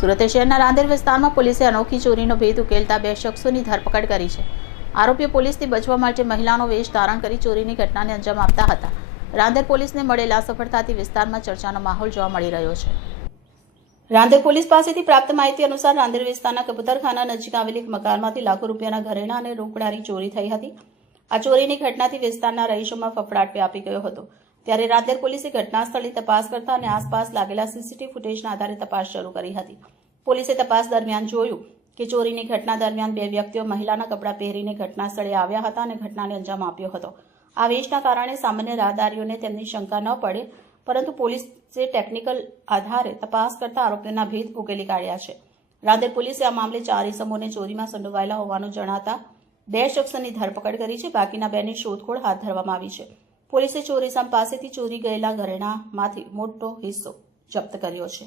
સુરત શહેરના રાંદેર વિસ્તારમાં પોલીસે અનોખી ચોરીનો ભેદ ઉકેલતા 2 શખ્સોની ધરપકડ કરી છે। આરોપીઓ પોલીસથી બચવા માટે મહિલાનો વેશ ધારણ કરી ચોરીની ઘટનાને અંજામ આપતા હતા। રાંદેર પોલીસને મળેલા સફળતાથી વિસ્તારમાં ચર્ચાનો માહોલ જોવા મળી રહ્યો છે। રાંદેર પોલીસ પાસેથી પ્રાપ્ત માહિતી અનુસાર રાંદેર વિસ્તારના કબૂતરખાના નજીક આવેલી એક મકાનમાંથી લાખો રૂપિયાના ઘરેણાં અને રોકડાની ચોરી થઈ હતી। આ ચોરીની ઘટનાથી વિસ્તારના રહીશોમાં ફફડાટ વ્યાપી ગયો હતો। ત્યારે રાંદેર પોલીસે ઘટના સ્થળે તપાસ કરતા અને આસપાસ લાગેલા સીસીટીવી ફૂટેજના આધારે તપાસ શરૂ કરી હતી। પોલીસે તપાસ દરમિયાન જોયું કે ચોરીની ઘટના દરમિયાન 2 વ્યક્તિઓ મહિલાના કપડાં પહેરીને ઘટના સ્થળે આવ્યા હતા અને ઘટનાને અંજામ આપ્યો હતો। આ વેશના કારણે સામાન્ય રાહદારીઓને તેમની શંકા ન પડે, પરંતુ પોલીસે ટેકનિકલ આધારે તપાસ કરતા આરોપીઓના ભેદ ઉકેલી કાઢ્યા છે। રાંદેર પોલીસે આ મામલે 4 ઇસમોને ચોરીમાં સંડોવાયેલા હોવાનું જણાતા 2 શખ્સોની ધરપકડ કરી છે। બાકીના 2ની શોધખોળ હાથ ધરવામાં આવી છે। પોલીસે ચોર ઇસમ પાસેથી ચોરી ગયેલા ઘરેણાંમાંથી મોટો હિસ્સો જપ્ત કર્યો છે।